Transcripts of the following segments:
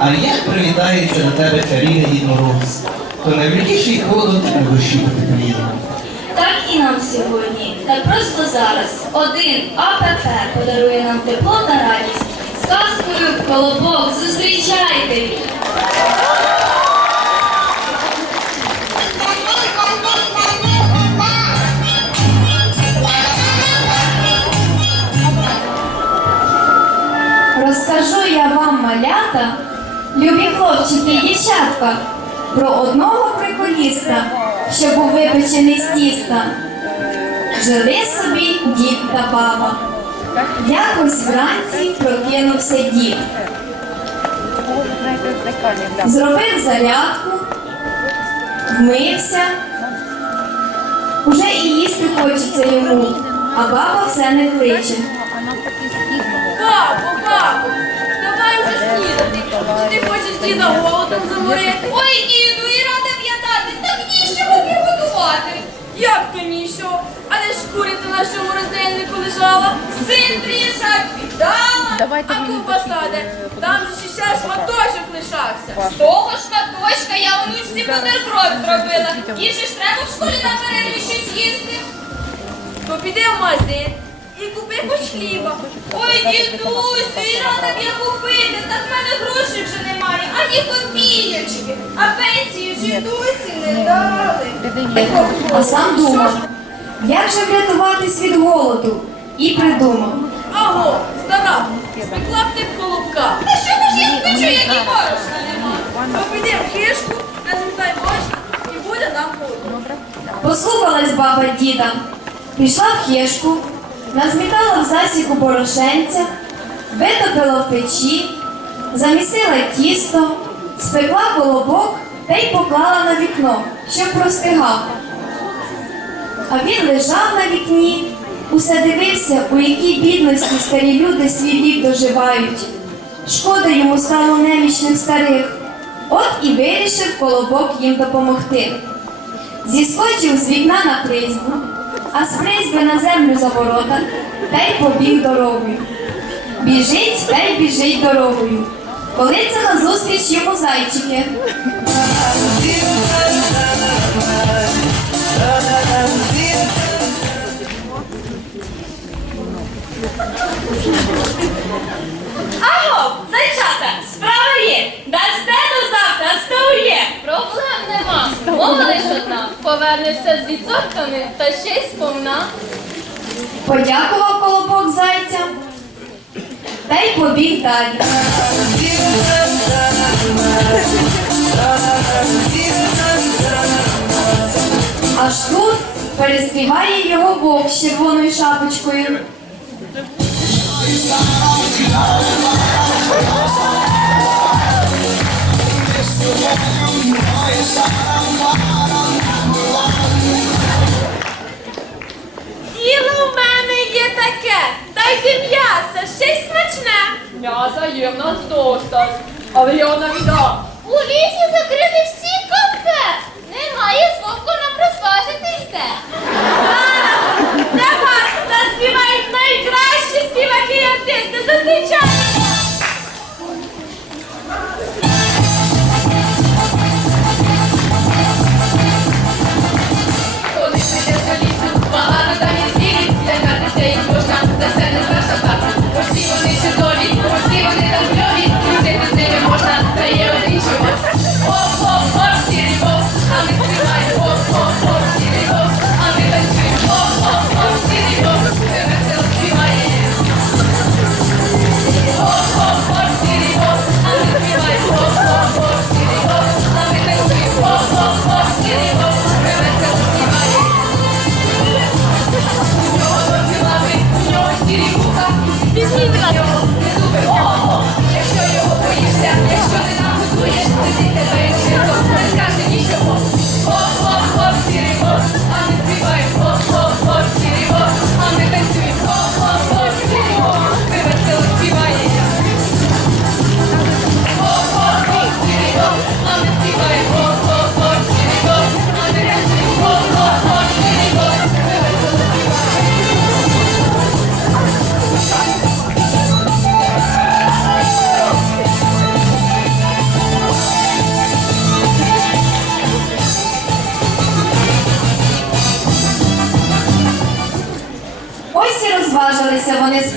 А як привітається до тебе чарівний Дід Мороз, то найвеликіший холод на душі потепліє. Так і нам сьогодні, так просто зараз. Один АПП подарує нам тепло та радість. З казкою колобок зустрічайте! Розкажу я вам, малята, любі хлопчики дівчатка, про одного приколіста, що був випечений з тіста. Жили собі дід та баба. Якось вранці прокинувся дід. Зробив зарядку, вмився. Уже і їсти хочеться йому, а баба все не кличе. Бабо, бабо, давай вже снідати. Ти хочеш діда голодом заморити? Ой, діду, і рада п'ятати, так нічого приготувати. Як то нічого? Але ж куриця в нашому морозильнику лежала, син приїжджав, віддала, а ковбаса де? Там же ще шматочок лишався. З того шматочка я онучці бутерброд зробила. Їй же ж треба в школі на перерві щось їсти. То піди в магазин хліба. Ой, дідусю, і рада б я купити, так в мене грошей вже немає, ані копієчки. А пенсію ж і досі не дали. А сам думав, як же врятуватись від голоду, і придумав. Аго, стара, спекла б ти колобка. Та що ж я спечу, як і борошна нема? В хишку, назмітай борошна і буде нам холодно. Послухалась баба діда, пішла в хешку, назмітала в засіку борошенця, витопила в печі, замісила тісто, спекла колобок та й поклала на вікно, щоб простигав. А він лежав на вікні, усе дивився, у якій бідності старі люди свій вік доживають. Шкода йому стало немічних старих. От і вирішив колобок їм допомогти. Зіскочив з вікна на призьбу, а з призьби на землю за ворота та й побіг дорогою. Біжить та й біжить дорогою. Коли це назустріч йому зайчики. Аго, зайчата, справа є. Дасте до завтра, сто є. Проблем нема. Мова лиш одна. Повернешся з відсотками та ще й сповна. Подякував колобок зайця та й побіг далі. Аж тут переспіває його вовк з червоною шапочкою. Діло в мене є таке. Дайте м'яса, ще й смачне. М'яса є в нас досталь. Але його на віда. У лісі закрили всі кафе. Немає звуку нам розважити йде. Для вас заспівають найкращі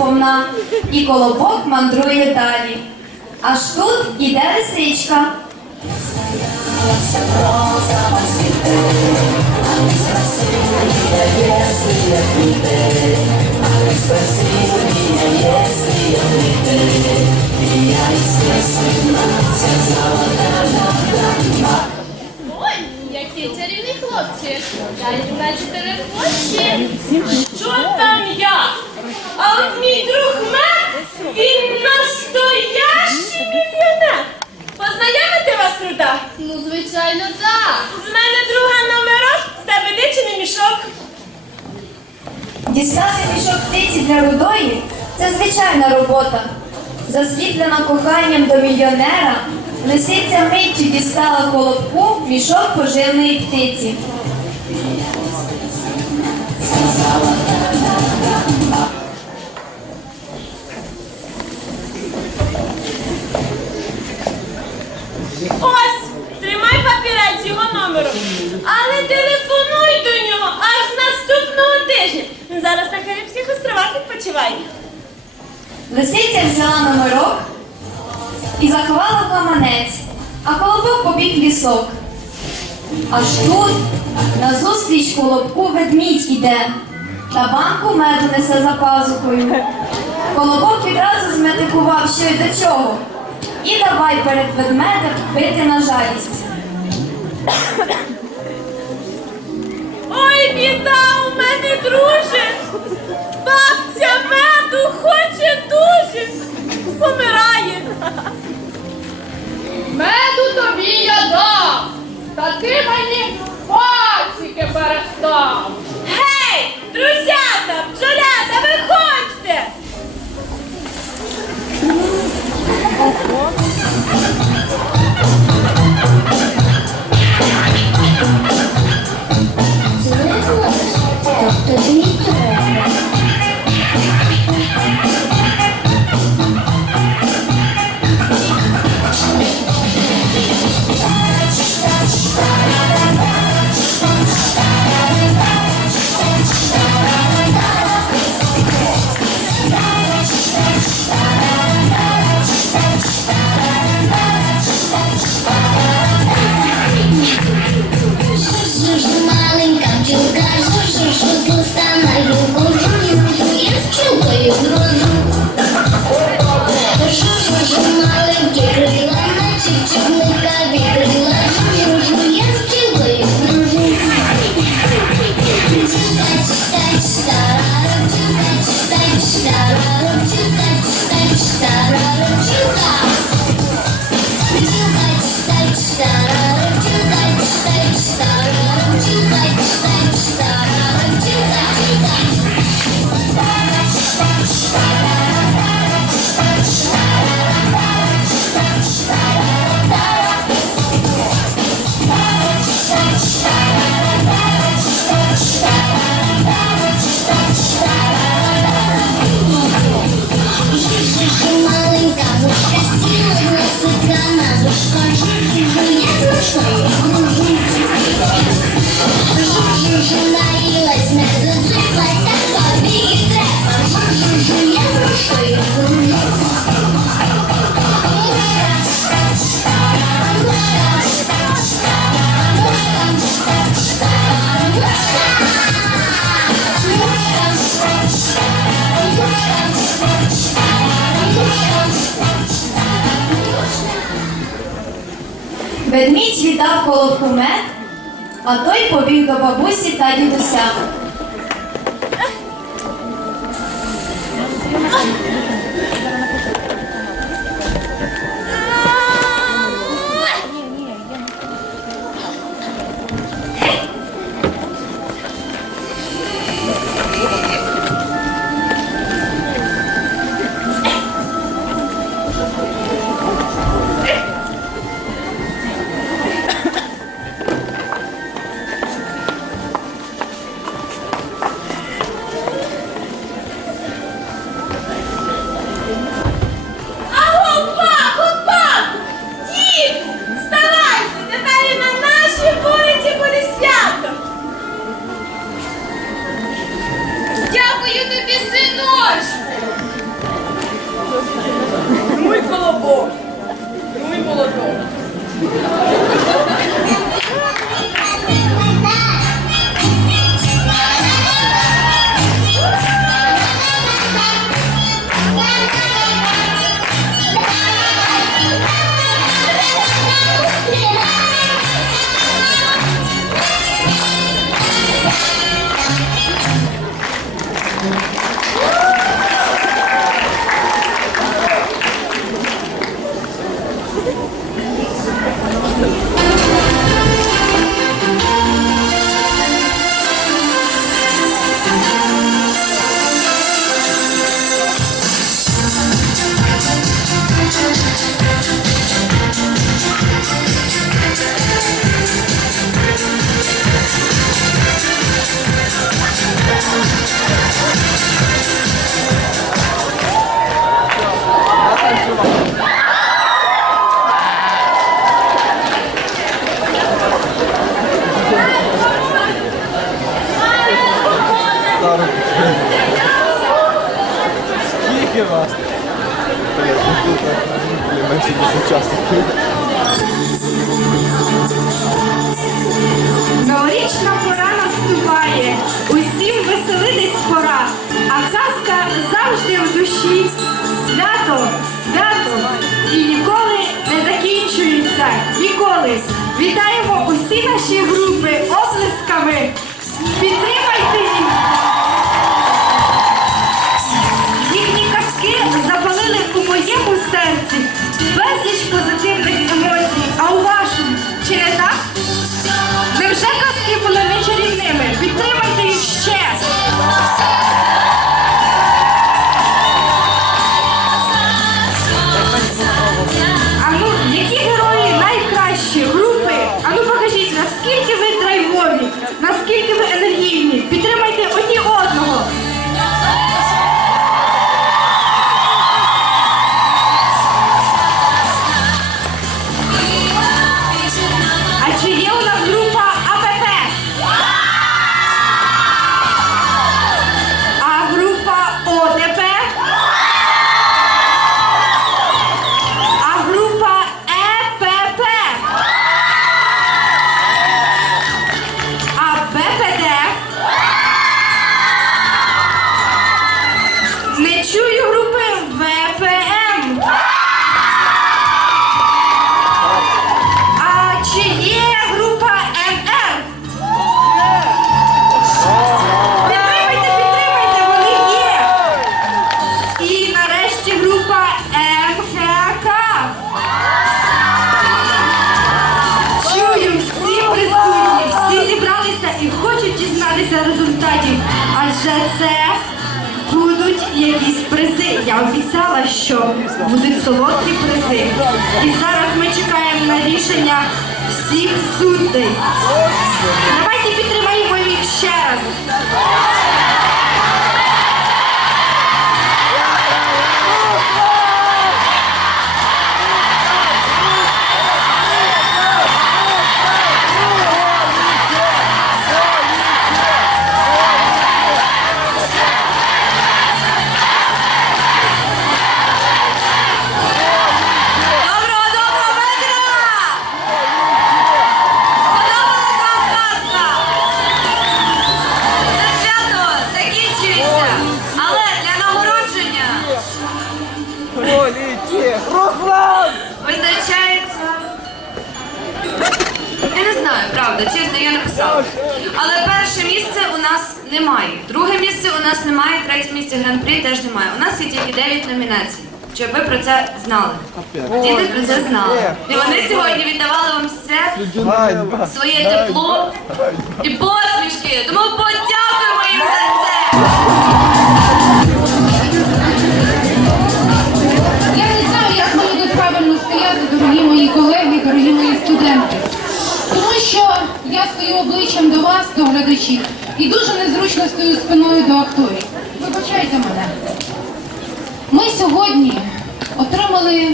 сповна, і колобок мандрує далі. Аж тут іде лисичка. Ой, хлопці. Дайте бачити телефончик. Що там я? А от мій друг Мед, він настоящий мільйонер. Познайомити вас, Руда? Ну, звичайно, так. З мене друга номерок, з тебе дичини мішок. Дістати мішок птиці для рудої це звичайна робота. Засвітлена коханням до мільйонера, лисиця миттю дістала колобку мішок поживної птиці. Ось, тримай папірець його номером. Але телефонуй до нього аж наступного тижня. Він зараз на Карибських островах відпочиває. Лисиця взяла номерок і заховала в а колобок побіг лісок. Аж тут назустріч колобку ведмідь іде, та банку меду несе за пазухою. Колобок відразу зметикував, що й до чого, і давай перед ведмедем бити на жалість. Ой, біда у мене, друже. Бабця меду хоче дуже. Помирає. Меду тобі я дам, та ти мені пальчики перестав. Гей, друзята, бджолята, виходьте. Тобі а той побіг до бабусі та дідуся. Скільки вас? Менше ніж учасників. Новорічна пора наступає, усім веселитись пора, а казка завжди в душі. Свято, свято і ніколи не закінчується. Ніколи. Вітаємо усі наші групи оплесками. Підтримуємо солодкі призи. І зараз ми чекаємо на рішення всіх суддей. Давайте підтримаємо їх ще раз. Правда, чесно, я написала. Але перше місце у нас немає. Друге місце у нас немає, третє місце гран-прі теж немає. У нас є тільки 9 номінацій. Щоб ви про це знали. Діти про це знали. І вони сьогодні віддавали вам все своє тепло і посмішки. Тому подякуємо їм за це. Я не знаю, як мені тут правильно стояти, дорогі мої колеги, дорогі мої студенти. Я стою обличчям до вас, до глядачів, і дуже незручно стою спиною до акторів. Вибачайте мене. Ми сьогодні отримали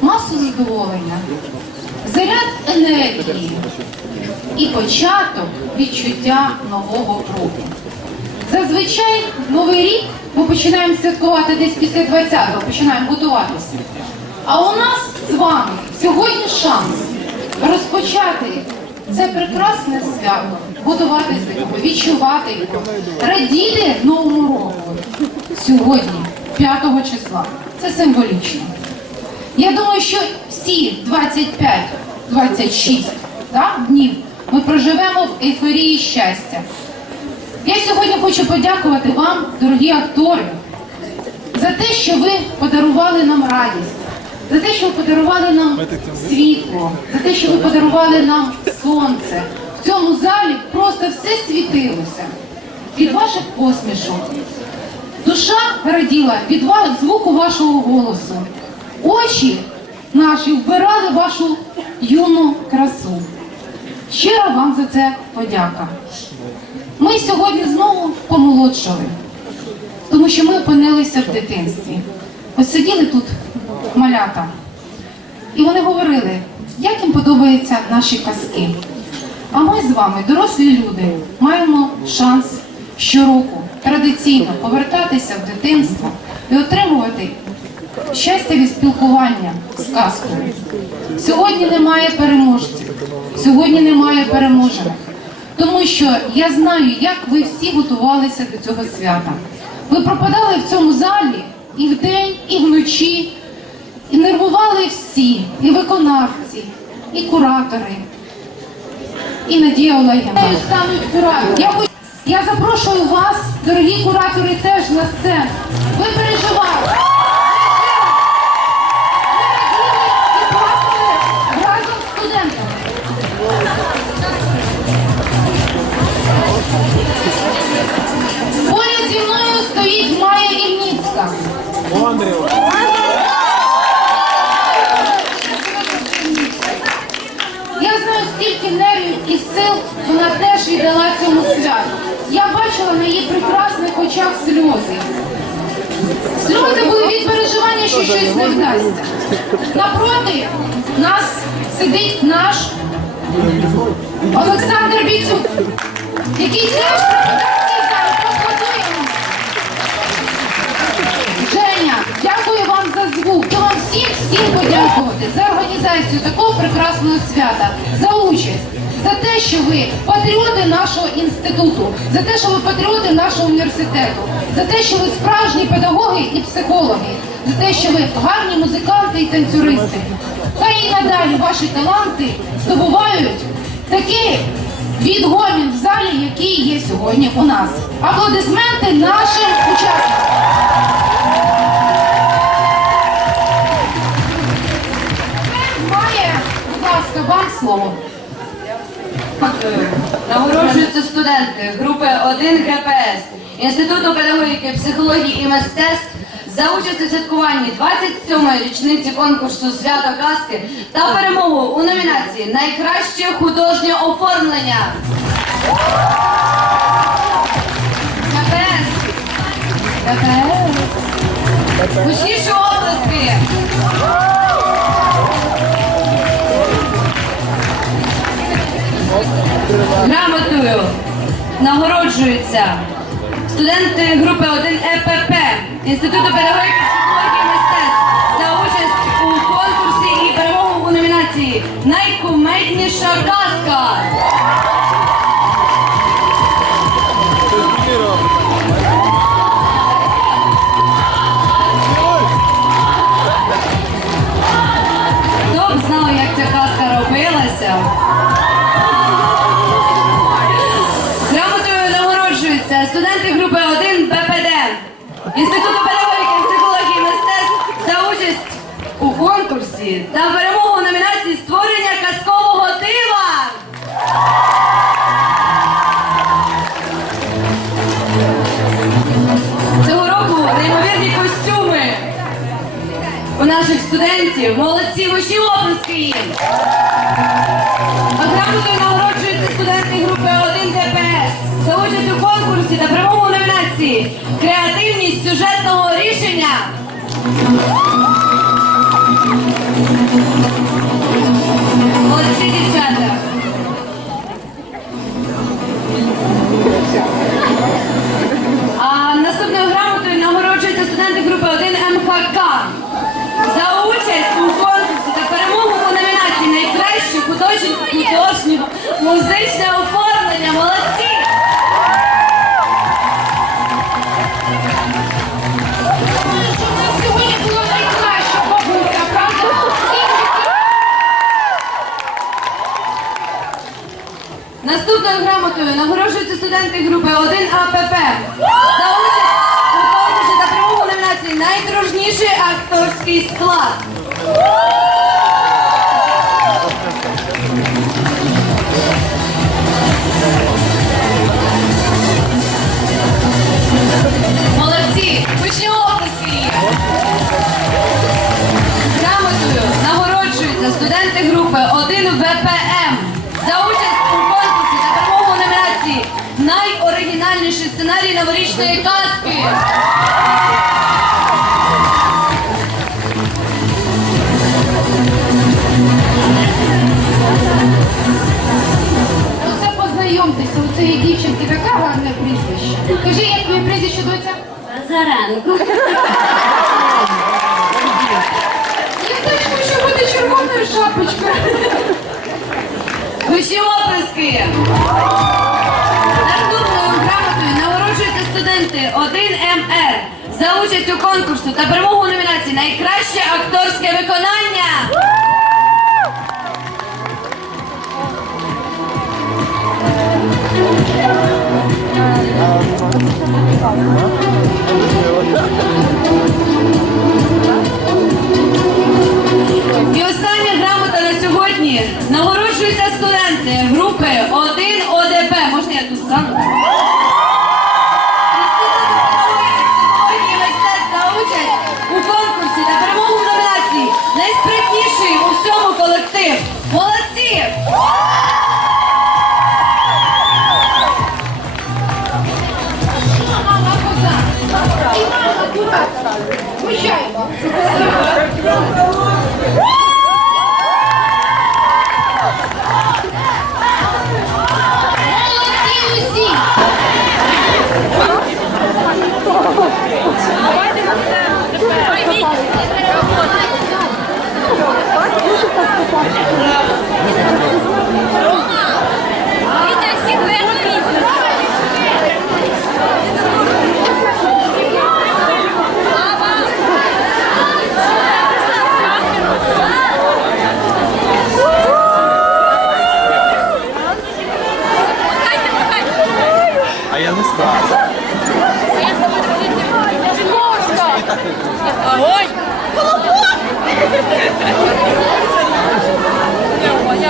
масу задоволення, заряд енергії і початок відчуття нового року. Зазвичай новий рік ми починаємо святкувати десь після 20-го, починаємо готуватися. А у нас з вами сьогодні шанс розпочати це прекрасне свято, готуватися до нього, відчувати його, радіти новому року. Сьогодні, 5 числа. Це символічно. Я думаю, що всі 25-26 так, днів ми проживемо в ейфорії щастя. Я сьогодні хочу подякувати вам, дорогі актори, за те, що ви подарували нам радість, за те, що ви подарували нам світло, за те, що ви подарували нам сонце. В цьому залі просто все світилося від ваших посмішок. Душа раділа від звуку вашого голосу. Очі наші вбирали вашу юну красу. Щиро вам за це подяка. Ми сьогодні знову помолодшали, тому що ми опинилися в дитинстві. Ось сиділи тут малята, і вони говорили, як їм подобаються наші казки. А ми з вами, дорослі люди, маємо шанс щороку традиційно повертатися в дитинство і отримувати щастя від спілкування з казкою. Сьогодні немає переможців, сьогодні немає переможених. Тому що я знаю, як ви всі готувалися до цього свята. Ви пропадали в цьому залі і вдень, і вночі, і нервували всі, і виконавці, і куратори, і Надія стануть куратори. Я, я запрошую вас, дорогі куратори, теж на сцену. Ви переживали. Поряд зі мною стоїть Майя Ільницька. Цьому святу. Я бачила на її прекрасних очах сльози. Сльози були від переживання, що щось не вдасться. Напроти нас сидить наш Олександр Біцюк, який теж. Женя, дякую вам за звук. Всім подякувати за організацію такого прекрасного свята, за участь, за те, що ви патріоти нашого інституту, за те, що ви патріоти нашого університету, за те, що ви справжні педагоги і психологи, за те, що ви гарні музиканти і танцюристи. Хай і надалі ваші таланти здобувають такий відгомін в залі, який є сьогодні у нас. Аплодисменти нашим учасникам. Вам слово. Нагороджуються студенти групи 1 ГПС Інституту педагогіки, психології і мистецтв за участь у святкуванні 27-ї річниці конкурсу Свято казки та перемогу у номінації Найкраще художнє оформлення. ГПС. ГПС. Гучніші обласки. Нагороджуються студенти групи 1 ЕПП Інституту педагогіки психології і мистецтв за участь у конкурсі і перемогу у номінації Найкумедніша казка. Хто б знав, як ця казка робилася? Перемогу створення казкового дива. Цього року неймовірні костюми у наших студентів. Молодці, вищі оплески їм. А грамотою нагороджуються студенти групи 1 ДПС за участь у конкурсі та перемогу у номінації Креативність сюжетного рішення. Молодці дівчата. Студенти групи 1 АПП за участь у конкурсі та перемогу у номінації Найдружніший акторський склад. Молодці! Оплески їм! Грамотою нагороджуються студенти групи 1 ВПМ за участь найоригінальніший сценарій новорічної казки. Ну, Оце познайомтеся, у цієї дівчинки така гарне прізвище. Кажи, як твоє прізвище, доця? Заранку. Я теж хочу бути червоною шапочкою. Гучі описки! 1МР за участь у конкурсу та перемогу номінації Найкраще акторське виконання.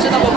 知道我